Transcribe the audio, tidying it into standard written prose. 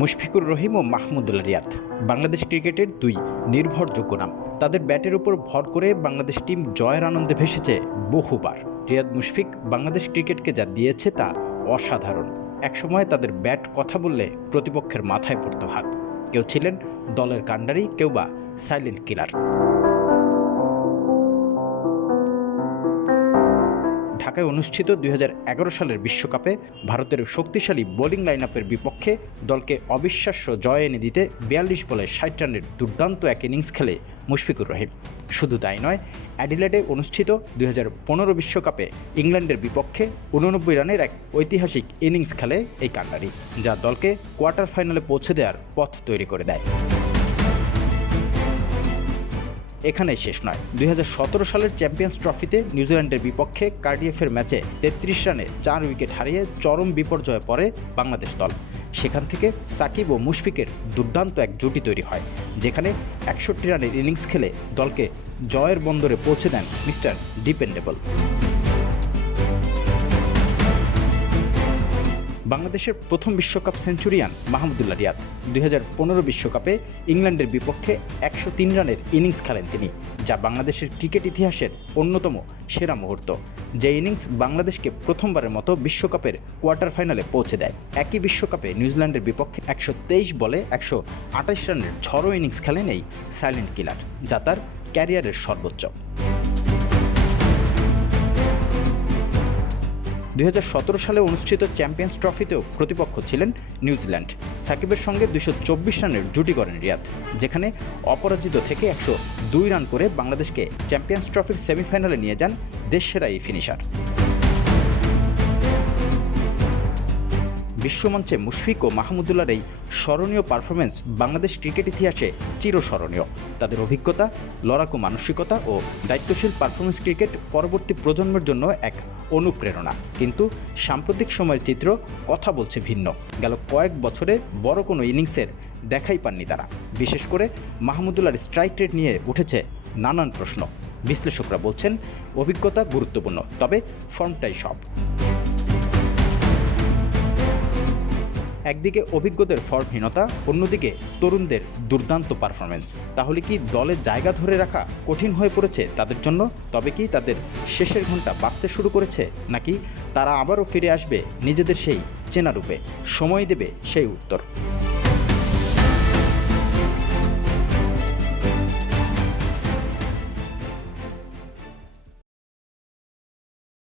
মুশফিকুর রহিম ও মাহমুদুল্লাহ রিয়াদ বাংলাদেশ ক্রিকেটের দুই নির্ভরযোগ্য নাম। তাদের ব্যাটের উপর ভর করে বাংলাদেশ টিম জয়ের আনন্দে ভেসেছে বহুবার। রিয়াদ মুশফিক বাংলাদেশ ক্রিকেটকে যা দিয়েছে তা অসাধারণ। একসময় তাদের ব্যাট কথা বললে প্রতিপক্ষের মাথায় পড়ত হাত। কেউ ছিলেন দলের কাণ্ডারি, কেউ বা সাইলেন্ট কিলার। ঢাকায় অনুষ্ঠিত 2011 সালের বিশ্বকাপে ভারতের শক্তিশালী বোলিং লাইন আপের বিপক্ষে দলকে অবিশ্বাস্য জয় এনে দিতে 42 বলে 60 রানের দুর্দান্ত এক ইনিংস খেলে মুশফিকুর রহিম। শুধু তাই নয়, অ্যাডিলেডে অনুষ্ঠিত 2015 বিশ্বকাপে ইংল্যান্ডের বিপক্ষে 89 রানের এক ঐতিহাসিক ইনিংস খেলে এই কাণ্ডারি, যা দলকে কোয়ার্টার ফাইনালে পৌঁছে দেওয়ার পথ তৈরি করে দেয়। এখানেই শেষ নয়। 2017 সালের চ্যাম্পিয়ন্স ট্রফিতে নিউজিল্যান্ডের বিপক্ষে কার্ডিফের ম্যাচে 33 রানে 4 উইকেট হারিয়ে চরম বিপর্যয়ে পড়ে বাংলাদেশ দল। সেখান থেকে সাকিব ও মুশফিকের দুর্দান্ত এক জুটি তৈরি হয়, যেখানে 61 রানের ইনিংস খেলে দলকে জয়ের বন্দরে পৌঁছে দেন মিস্টার ডিপেন্ডেবল। বাংলাদেশের প্রথম বিশ্বকাপ সেঞ্চুরিয়ান মাহমুদুল্লাহ রিয়াদ 2015 বিশ্বকাপে ইংল্যান্ডের বিপক্ষে 103 রানের ইনিংস খেলেন তিনি, যা বাংলাদেশের ক্রিকেট ইতিহাসের অন্যতম সেরা মুহূর্ত। যে ইনিংস বাংলাদেশকে প্রথমবারের মতো বিশ্বকাপের কোয়ার্টার ফাইনালে পৌঁছে দেয়। একই বিশ্বকাপে নিউজিল্যান্ডের বিপক্ষে 123 বলে 128 রানের ঝড়ো ইনিংস খেলেন এই সাইলেন্ট কিলার, যা তার ক্যারিয়ারের সর্বোচ্চ। 2017 সালে অনুষ্ঠিত চ্যাম্পিয়ন্স ট্রফিতেও প্রতিপক্ষ ছিলেন নিউজিল্যান্ড। সাকিবের সঙ্গে 224 রানের জুটি করেন রিয়াদ, যেখানে অপরাজিত থেকে 102 রান করে বাংলাদেশকে চ্যাম্পিয়ন্স ট্রফির সেমিফাইনালে নিয়ে যান দেশসেরা এই ফিনিশার। বিশ্বমঞ্চে মুশফিক ও মাহমুদুল্লাহর এই স্মরণীয় পারফরমেন্স বাংলাদেশ ক্রিকেট ইতিহাসে চিরস্মরণীয়। তাদের অভিজ্ঞতা, লড়াকু মানসিকতা ও দায়িত্বশীল পারফরমেন্স ক্রিকেট পরবর্তী প্রজন্মের জন্য এক অনুপ্রেরণা। কিন্তু সাম্প্রতিক সময়ের চিত্র কথা বলছে ভিন্ন। গেল কয়েক বছরে বড় কোনো ইনিংসের দেখাই পাননি তারা। বিশেষ করে মাহমুদুল্লাহর স্ট্রাইক রেট নিয়ে উঠেছে নানান প্রশ্ন। বিশ্লেষকরা বলছেন অভিজ্ঞতা গুরুত্বপূর্ণ, তবে ফর্মটাই সব। একদিকে অভিজ্ঞদের ফর্মহীনতা, অন্যদিকে তরুণদের দুর্দান্ত পারফরমেন্স। তাহলে কি দলের জায়গা ধরে রাখা কঠিন হয়ে পড়েছে তাদের জন্য? তবে কি তাদের শেষের ঘন্টা বাঁচতে শুরু করেছে, নাকি তারা আবারও ফিরে আসবে নিজেদের সেই চেনা রূপে? সময় দেবে সেই উত্তর।